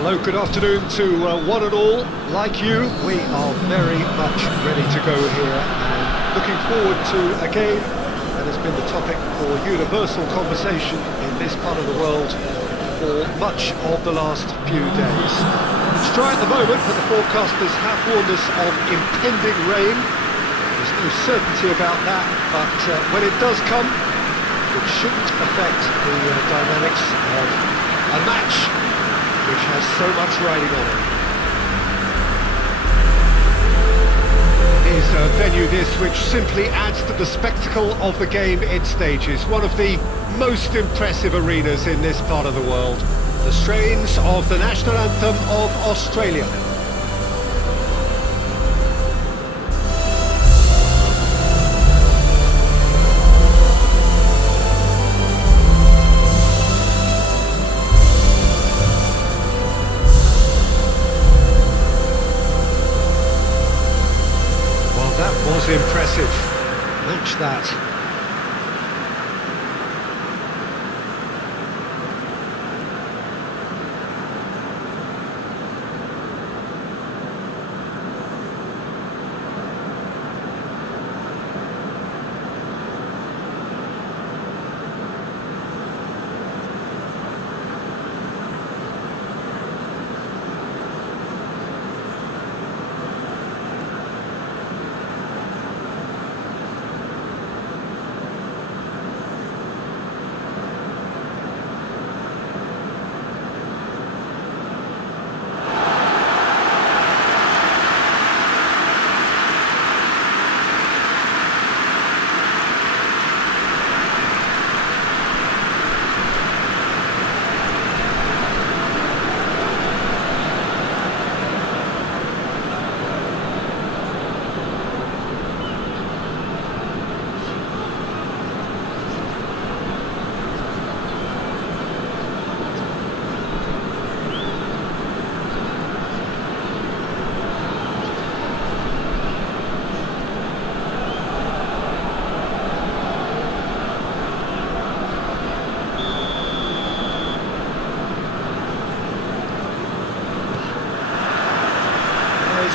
Hello, good afternoon to one and all. Like you, we are very much ready to go here and looking forward to a game that has been the topic for universal conversation in this part of the world for much of the last few days. It's dry at the moment, but the forecasters have warned us of impending rain. There's no certainty about that, but when it does come, it shouldn't affect the dynamics of a match which has so much riding on it. Is a venue this which simply adds to the spectacle of the game it stages. One of the most impressive arenas in this part of the world. The strains of the national anthem of Australia. Impressive. Match that.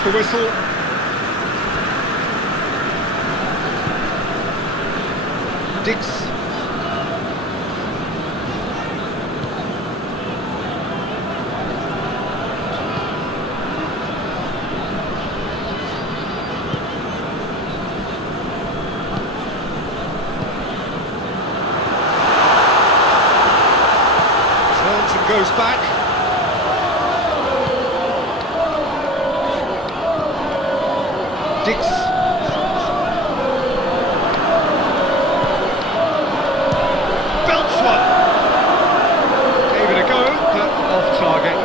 The whistle. Dix. Turns and goes back. Dix. Belts one. Gave it a go, but off target.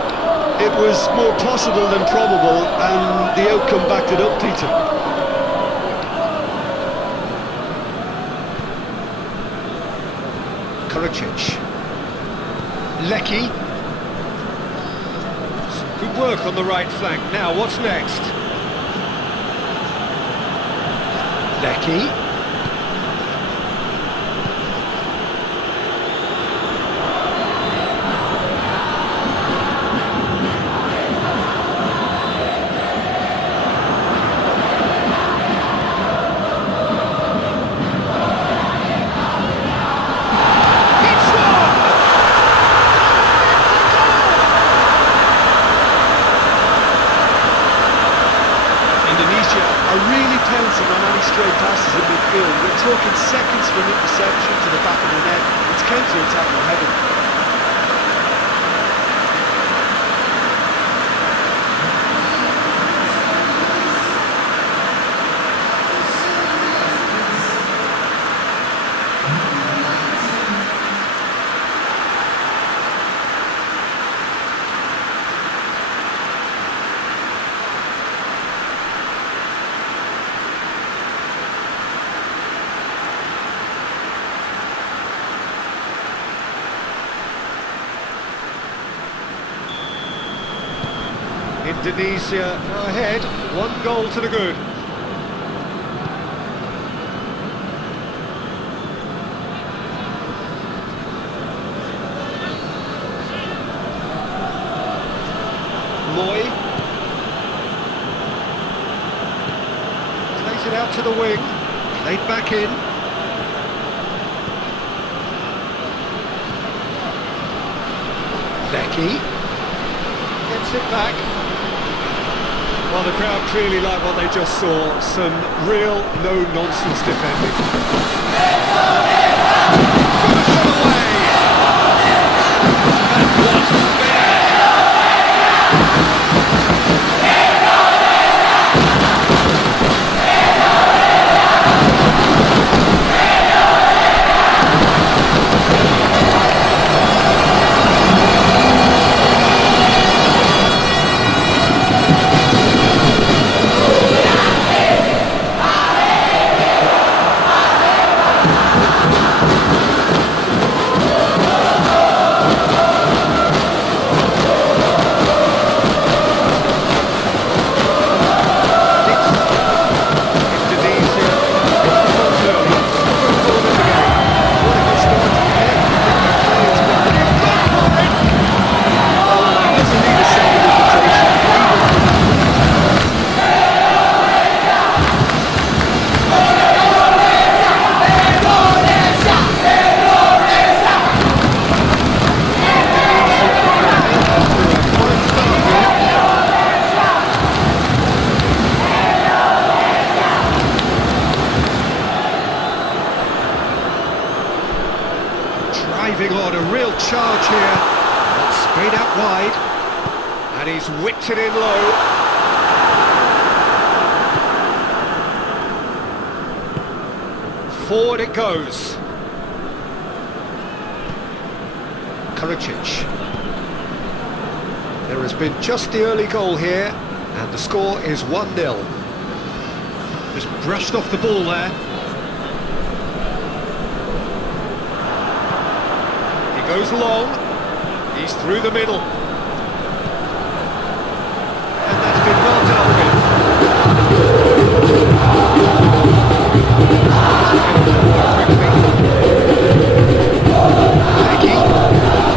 It was more possible than probable, and the outcome backed it up, Peter. Kuricic. Lecky. Good work on the right flank. Now, what's next? Lecky. Indonesia are really pouncing on any stray passes in midfield. We're talking seconds from interception to the back of the net. It's counter-attack in heaven. Indonesia ahead, 1 goal to the good. Loy. Plays it out to the wing. Played back in. Becky. Gets it back. Well, the crowd clearly like what they just saw. Some real no-nonsense defending. On a real charge here. Sprayed out wide, and he's whipped it in low. Forward it goes. Karicic. There has been just the early goal here, and the score is 1-0. Just brushed off the ball there. Goes long, he's through the middle. And that's been well dealt with. Becky,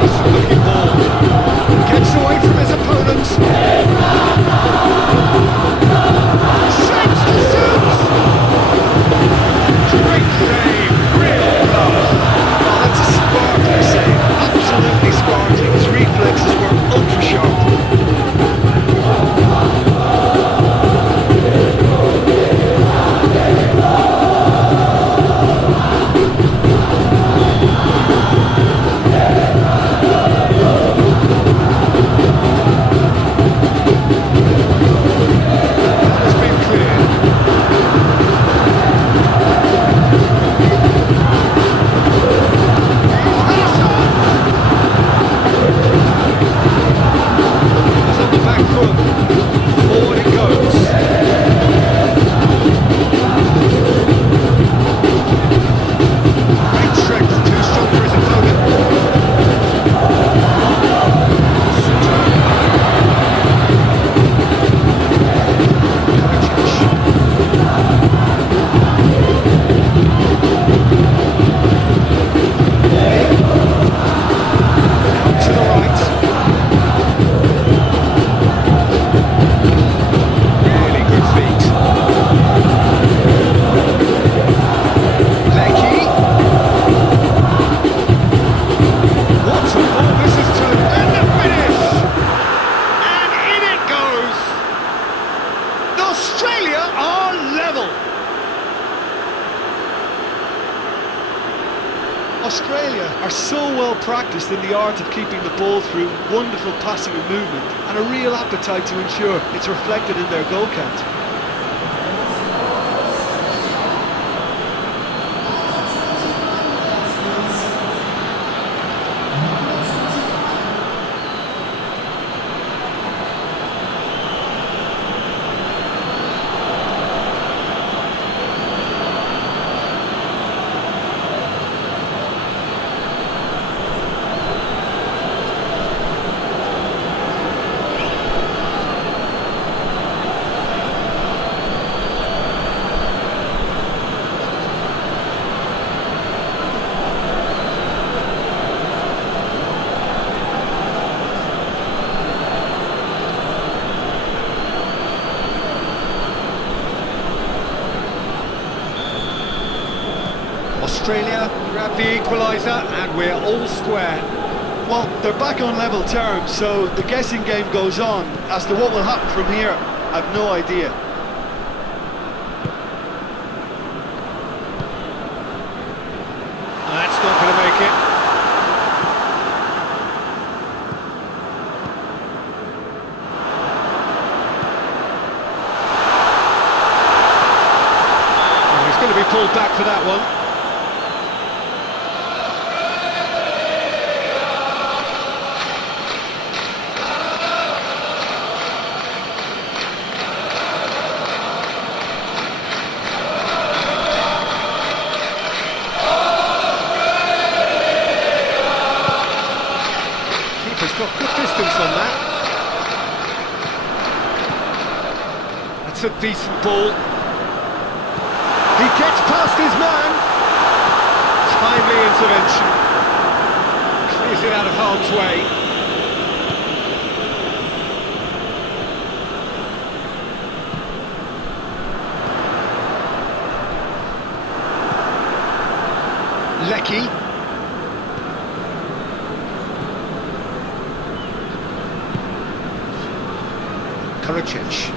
decent looking ball. Gets away from his opponents. Shapes the shoots! Great save, real class. Oh, that's a sparkling save. Absolutely sparkling. His reflexes were ultra sharp. Australia are so well practiced in the art of keeping the ball through wonderful passing and movement, and a real appetite to ensure it's reflected in their goal count. Australia grab the equaliser and we're all square. Well, they're back on level terms, so the guessing game goes on. As to what will happen from here, I've no idea. That's not going to make it. Oh, he's going to be pulled back for that one. Got good distance on that. That's a decent ball. He gets past his man. Timely intervention. Clears it out of harm's way. Lecky. Karicic.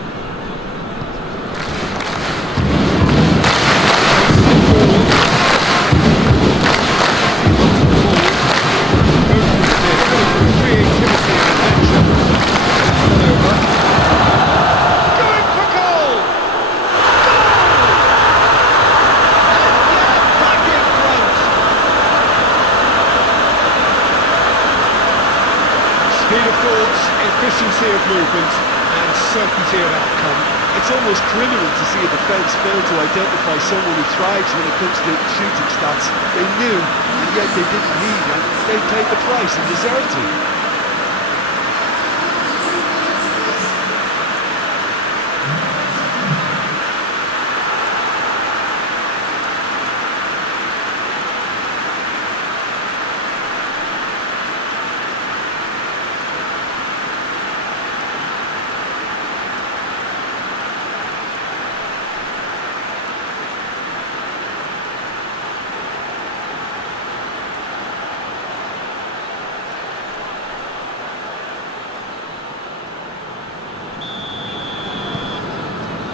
Speed of thought, efficiency of movement, and certainty of outcome. It's almost criminal to see a defence fail to identify someone who thrives when it comes to shooting stats. They knew, and yet they didn't need, and they paid the price and deserved to.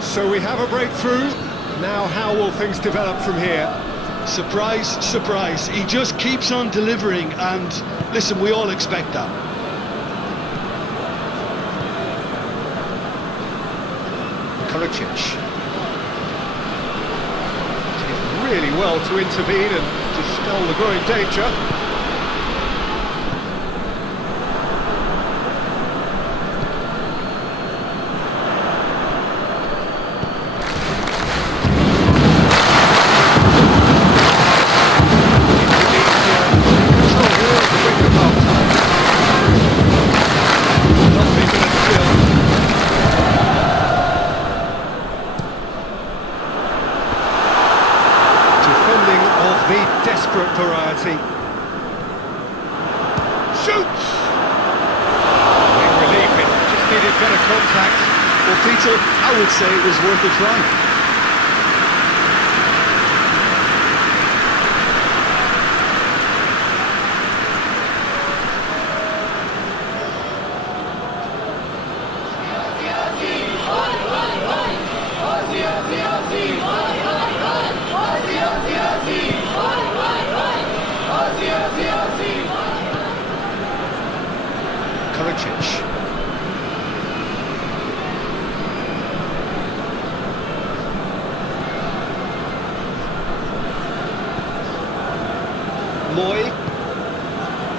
So we have a breakthrough. Now how will things develop from here? Surprise, surprise. He just keeps on delivering, and listen, we all expect that. Karicic. Did really well to intervene and dispel the growing danger. Variety. Shoots! Big relief, it just needed better contact. Well, Peter, I would say it was worth a try. Karicic. Moy.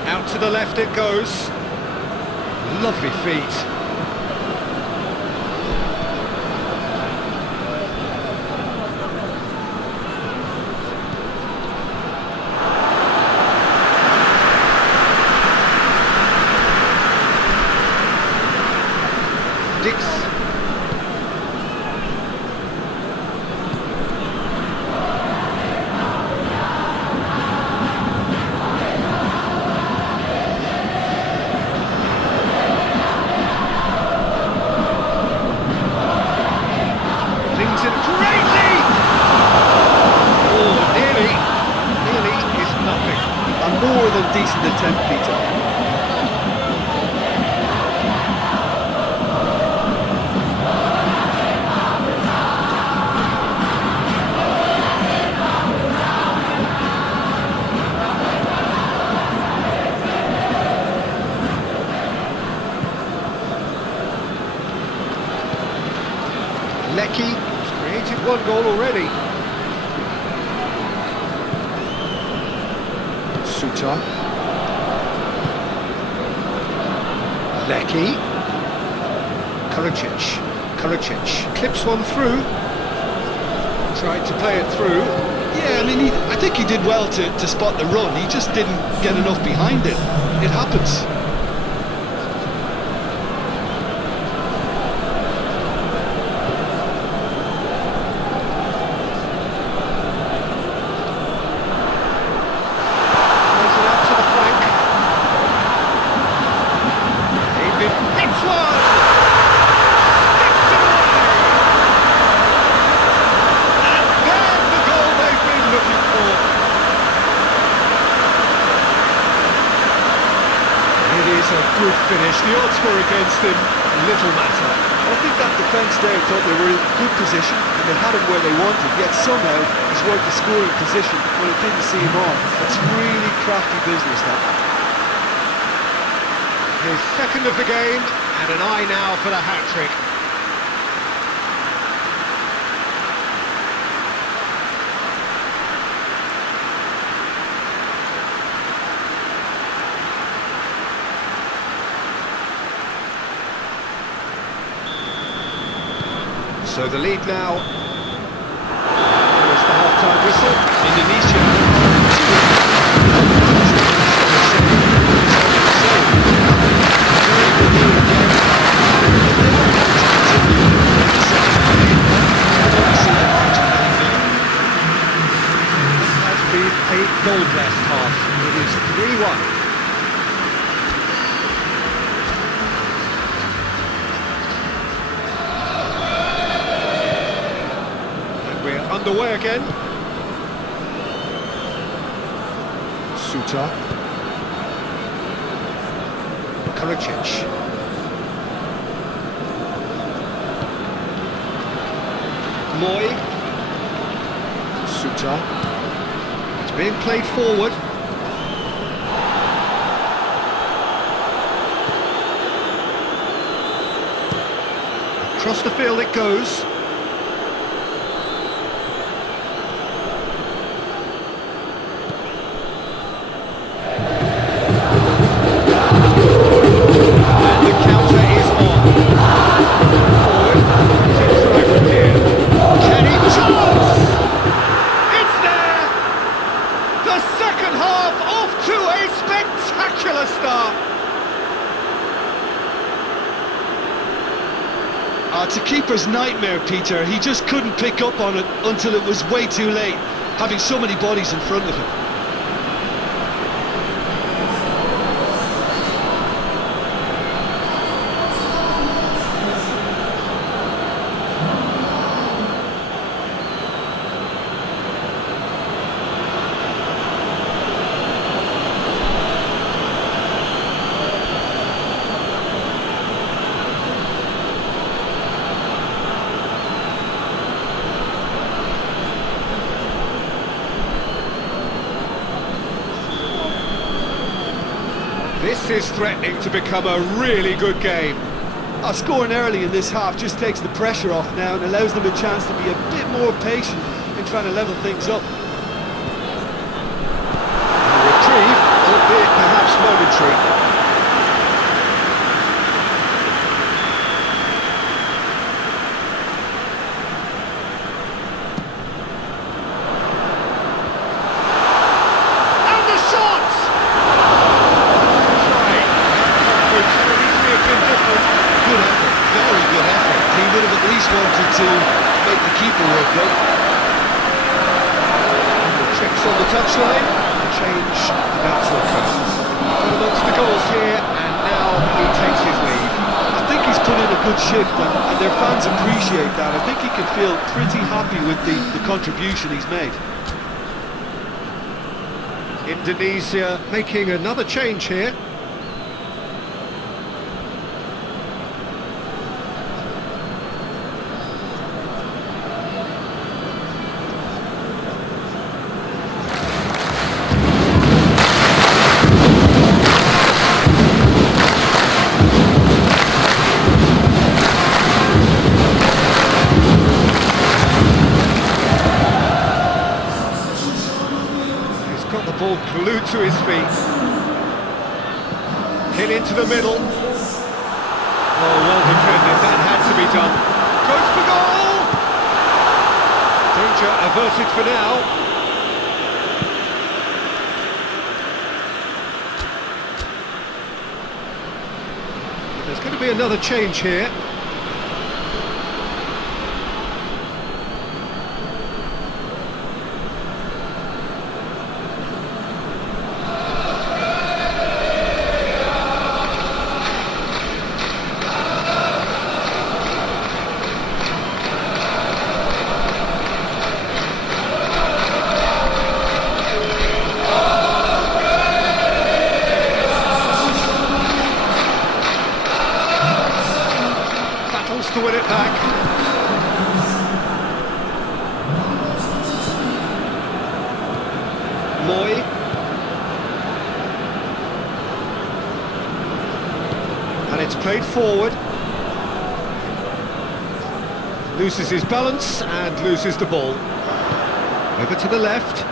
Out to the left it goes. Lovely feet. Lecky has created one goal already. Suter. Lecky. Karicic clips one through. Tried to play it through. Yeah, I mean, I think he did well to spot the run. He just didn't get enough behind it. It happens. Good finish, the odds were against him, little matter. I think that defence there thought they were in good position and they had him where they wanted, yet somehow he's worked the scoring position when it didn't see him on. That's really crafty business, that. His second of the game, and an eye now for the hat-trick. So the lead now. There's the half-time whistle. Indonesia. It has been a goal-blessed half. It is 3-1. Underway again. Suter. Karicic. Moy. Suter. It's being played forward. Across the field it goes. It's a keeper's nightmare, Peter. He just couldn't pick up on it until it was way too late, having so many bodies in front of him. This is threatening to become a really good game. Scoring early in this half just takes the pressure off now and allows them a chance to be a bit more patient in trying to level things up. A reprieve, albeit perhaps momentary. To make the keeper work, though. Checks on the touchline, change about to occur. Got amongst the goals here, and now he takes his leave. I think he's put in a good shift, and their fans appreciate that. I think he can feel pretty happy with the contribution he's made. Indonesia making another change here. to his feet. Hit into the middle. Oh, well defended, that had to be done. Goes for goal! Danger averted for now. There's going to be another change here. To win it back. Moy. And it's played forward. Loses his balance and loses the ball. Over to the left.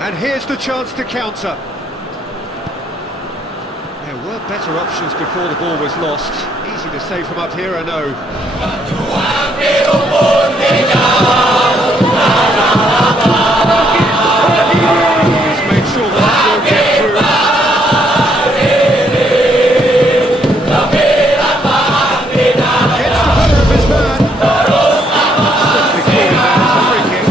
And here's the chance to counter. There were better options before the ball was lost. Easy to say from up here, I know. He's made sure that won't get through. Gets the better of his man. Simply called that as a free kick.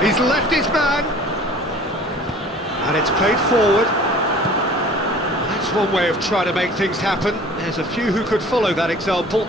He's left his man, and it's played forward. That's one way of trying to make things happen. There's a few who could follow that example.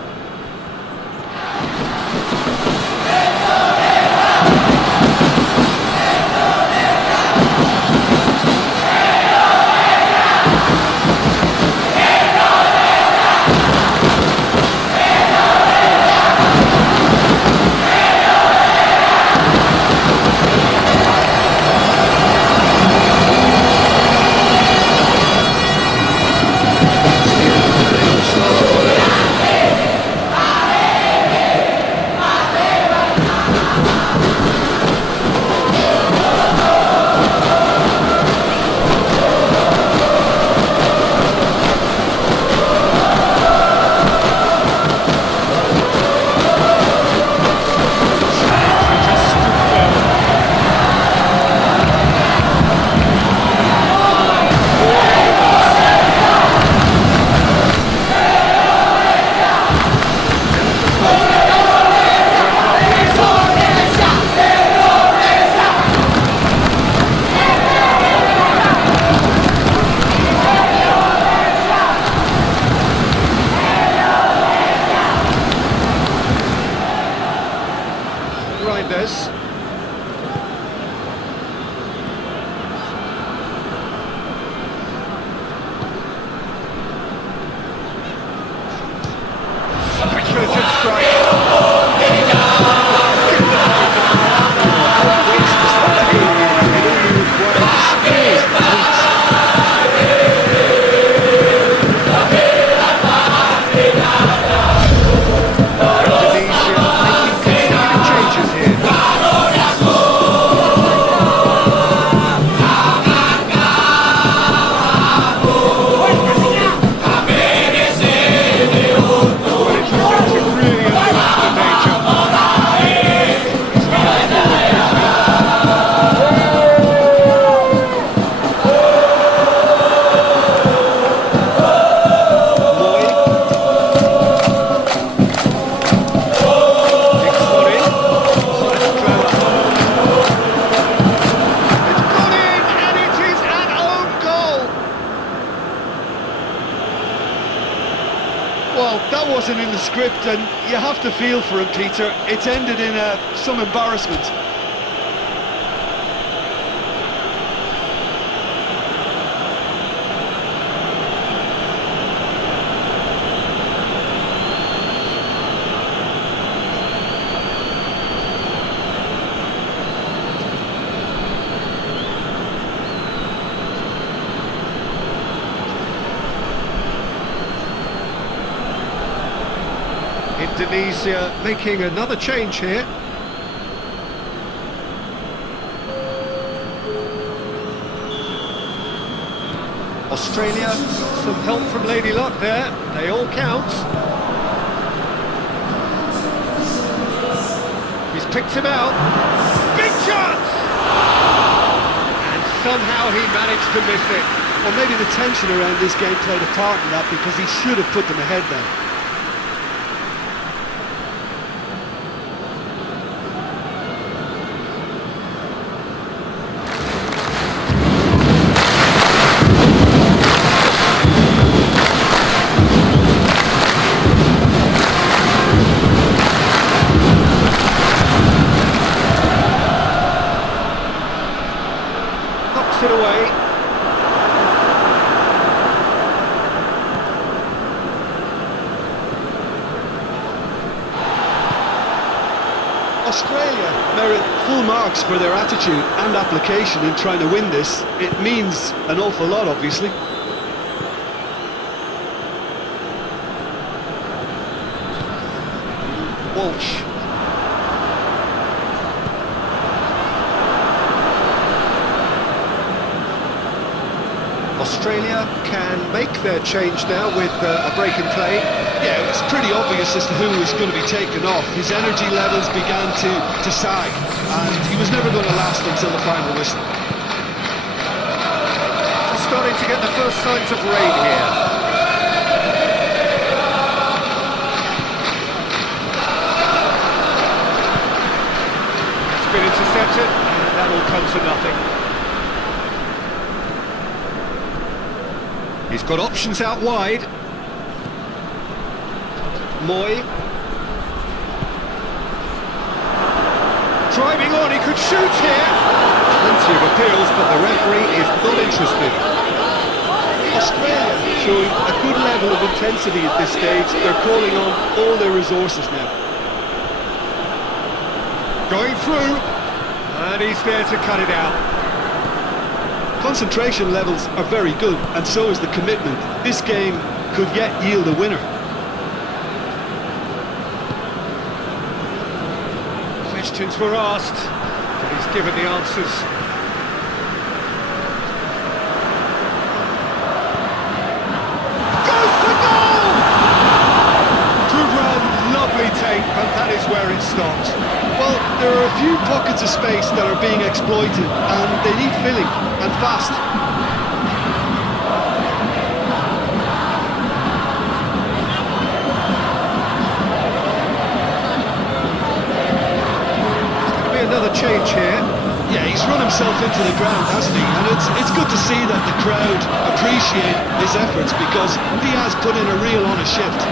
that wasn't in the script, and you have to feel for him, Peter. It's ended in some embarrassment. Indonesia making another change here. Australia, some help from Lady Luck there, they all count. He's picked him out. Big chance! And somehow he managed to miss it. Well, maybe the tension around this game played a part in that, because he should have put them ahead then. It away. Australia merit full marks for their attitude and application in trying to win this. It means an awful lot, obviously. Walsh. Australia can make their change now with a break in play. Yeah, it was pretty obvious as to who was going to be taken off. His energy levels began to sag, and he was never going to last until the final whistle. Starting to get the first signs of rain here. It's been intercepted, and that will come to nothing. He's got options out wide. Moy. Driving on, he could shoot here. Plenty of appeals, but the referee is not interested. Australia showing a good level of intensity at this stage. They're calling on all their resources now. Going through, and he's there to cut it out. Concentration levels are very good, and so is the commitment. This game could yet yield a winner. Questions were asked, but he's given the answers. Goes for goal! Good run, lovely take, and that is where it stopped. Well, there are a few pockets of space that are being exploited, and they need filling, and fast. There's going to be another change here. Yeah, he's run himself into the ground, hasn't he? And it's good to see that the crowd appreciate his efforts, because he has put in a real honest shift.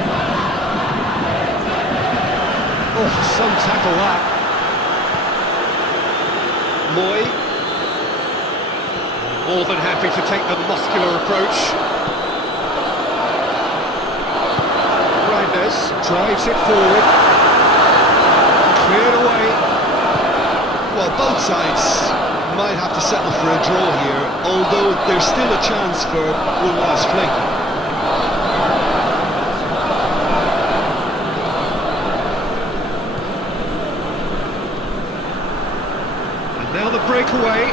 Oh, some tackle that. Moy. More than happy to take the muscular approach. Reinders drives it forward. Cleared away. Well, both sides might have to settle for a draw here, although there's still a chance for one last fling. And now the breakaway.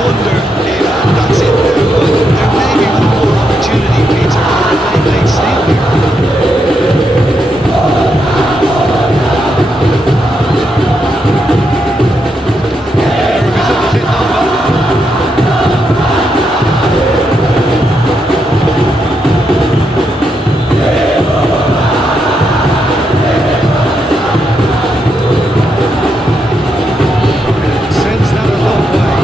Wonder if that's it now, but there may be one more opportunity, Peter, for a late steal here. There of his opposite sends that a long way.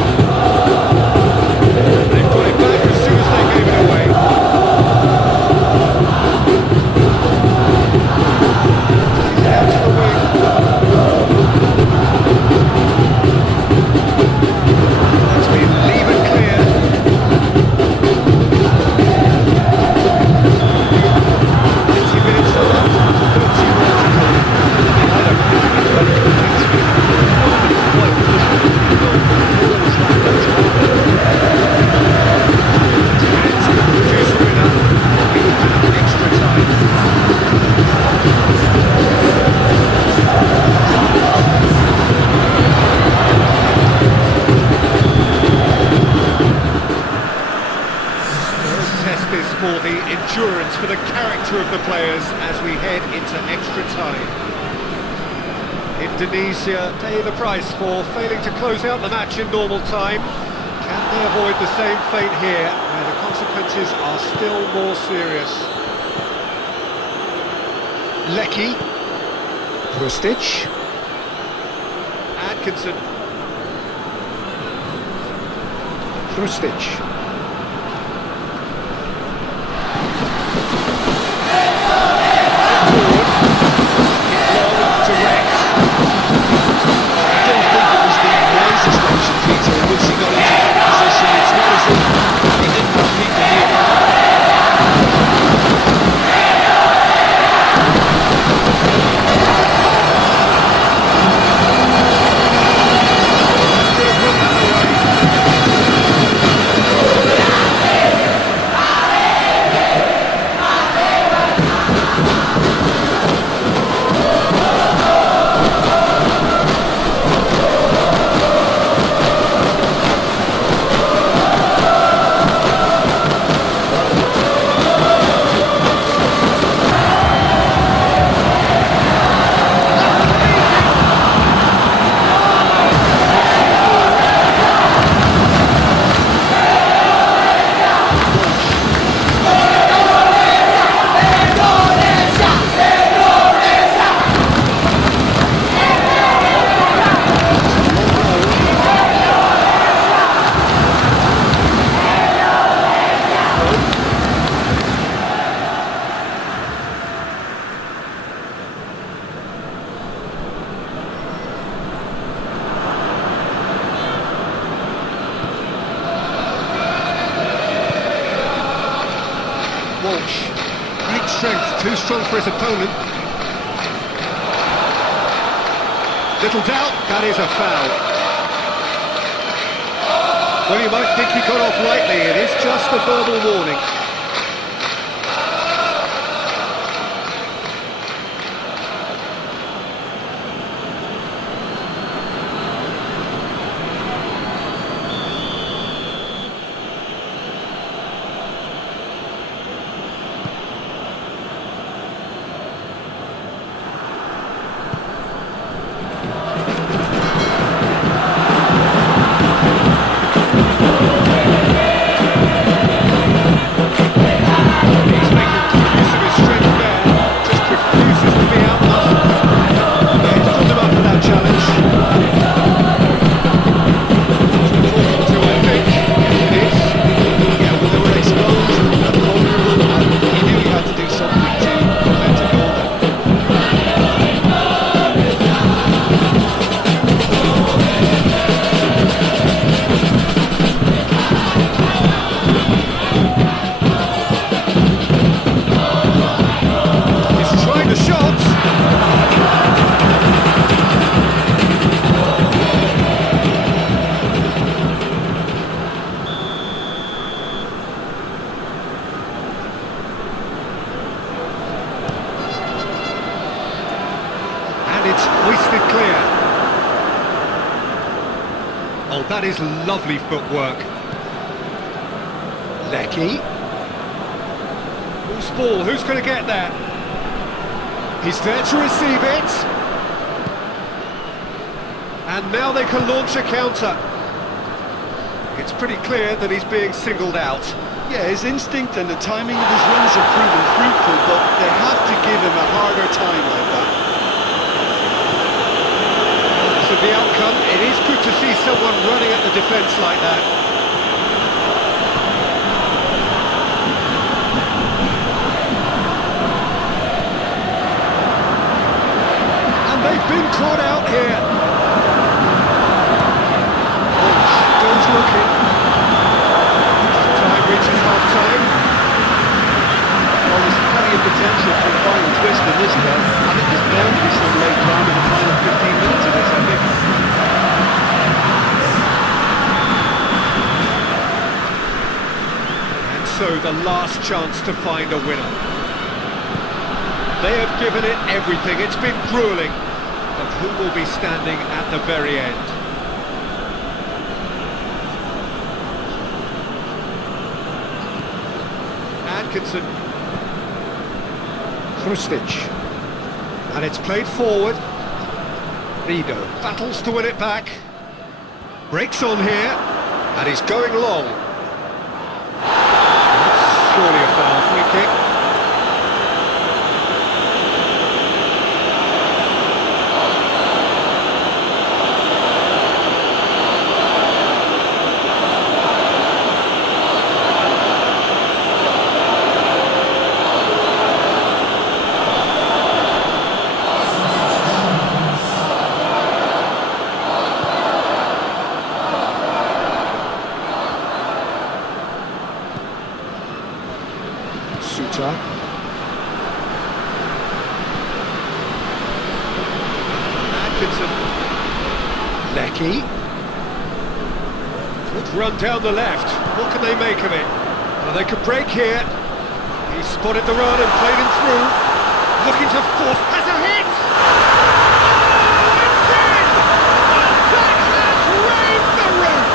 for the character of the players as we head into extra time. Indonesia pay the price for failing to close out the match in normal time. Can they avoid the same fate here, where the consequences are still more serious? Lecky. Krustic. Atkinson. Krustic. Great strength, too strong for his opponent. Little doubt, that is a foul. Well, you might think he got off lightly, it is just a verbal warning. It's hoisted clear. Oh, that is lovely footwork. Lecky. Who's ball? Who's going to get that? He's there to receive it. And now they can launch a counter. It's pretty clear that he's being singled out. Yeah, his instinct and the timing of his runs have proven fruitful, but they have to give him a harder time like that. So the outcome, it is good to see someone running at the defence like that. And they've been caught out here. Goes looking. Time reaches half-time. Well, there's plenty of potential for a final twist in this game. I think there's bound to be some late drama in the final 15 minutes of this, I think. And so the last chance to find a winner. They have given it everything. It's been gruelling. But who will be standing at the very end? Atkinson. Krustic. And it's played forward. Rido battles to win it back. Breaks on here. And he's going long. That's surely a foul, free kick. Suter. Atkinson. Lecky. Good run down the left. What can they make of it? Well, they could break here. He spotted the run and played him through. Looking to force. Has a hit! It's in! That has raised the roof!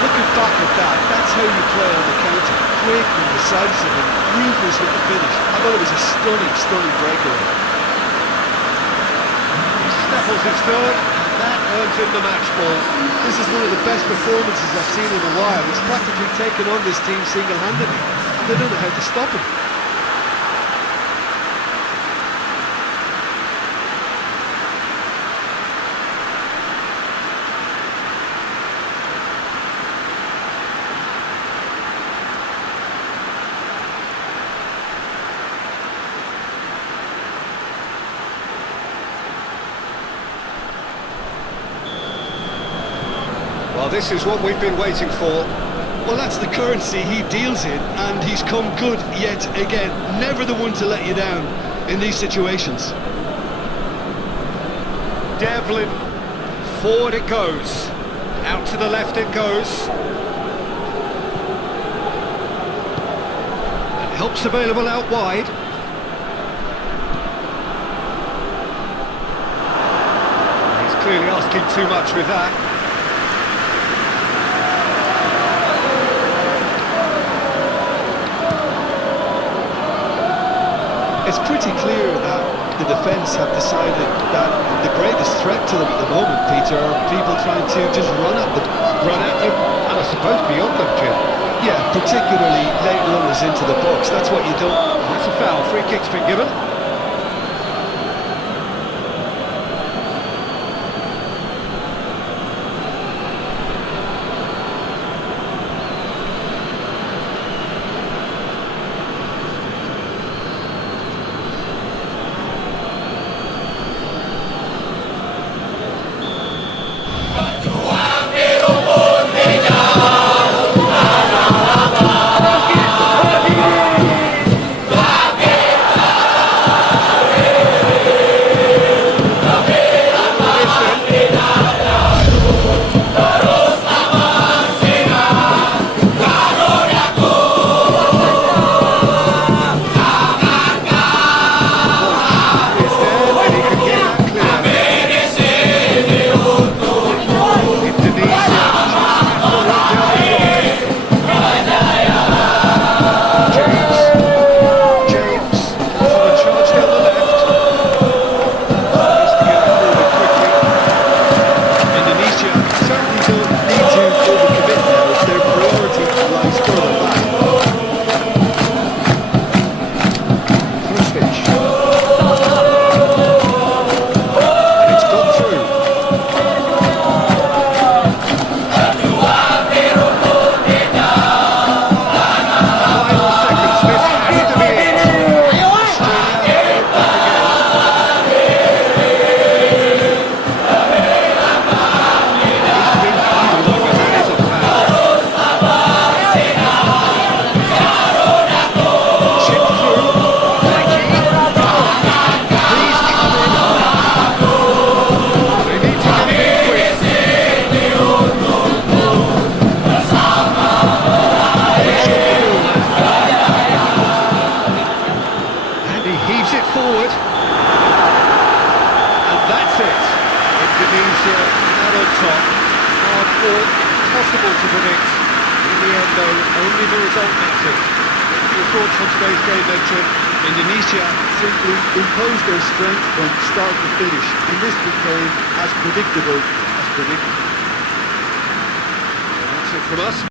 Looking back at that, that's how you play on the counter. Quick and decisive and ruthless with the finish. I thought it was a stunning breakaway. He snaffles his third, and that earns him the match ball. This is one of the best performances I've seen in a while. He's practically taken on this team single-handedly, and they don't know how to stop him. Well, this is what we've been waiting for. Well, that's the currency he deals in, and he's come good yet again. Never the one to let you down in these situations. Devlin, forward it goes. Out to the left it goes. And help's available out wide. He's clearly asking too much with that. It's pretty clear that the defence have decided that the greatest threat to them at the moment, Peter, are people trying to just run at them. Run at them, and I suppose beyond them, Jim. Yeah, particularly late runners into the box. That's what you don't... That's a foul, free kick's been given. Indonesia out on top. Hard fought, impossible to predict. In the end, though, only the result mattered. Your thoughts on today's game, then, Tim? Indonesia simply imposed their strength from start to finish, and this became as predictable as predicted. That's it from us.